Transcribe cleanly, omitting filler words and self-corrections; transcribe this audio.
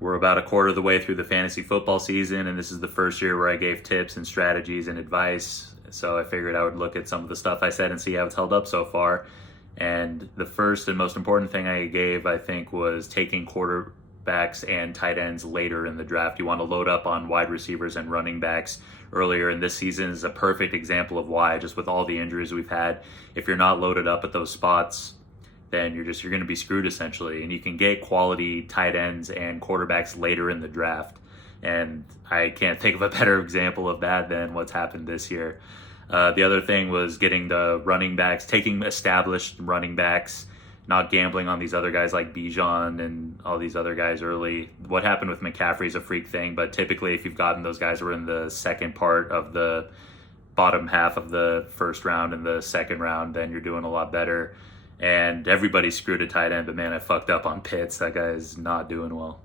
We're about a quarter of the way through the fantasy football season, and this is the first year where I gave tips and strategies and advice. So I figured I would look at some of the stuff I said and see how it's held up so far. And the first and most important thing I gave, I think, was taking quarterbacks and tight ends later in the draft. You want to load up on wide receivers and running backs earlier, and this season is a perfect example of why, just with all the injuries we've had. If you're not loaded up at those spots, then you're going to be screwed essentially. And you can get quality tight ends and quarterbacks later in the draft. And I can't think of a better example of that than what's happened this year. The other thing was getting the running backs, taking established running backs, not gambling on these other guys like Bijan and all these other guys early. What happened with McCaffrey is a freak thing, but typically if you've gotten those guys who are in the second part of the bottom half of the first round and the second round, then you're doing a lot better. And everybody screwed a tight end, but man, I fucked up on Pitts. That guy is not doing well.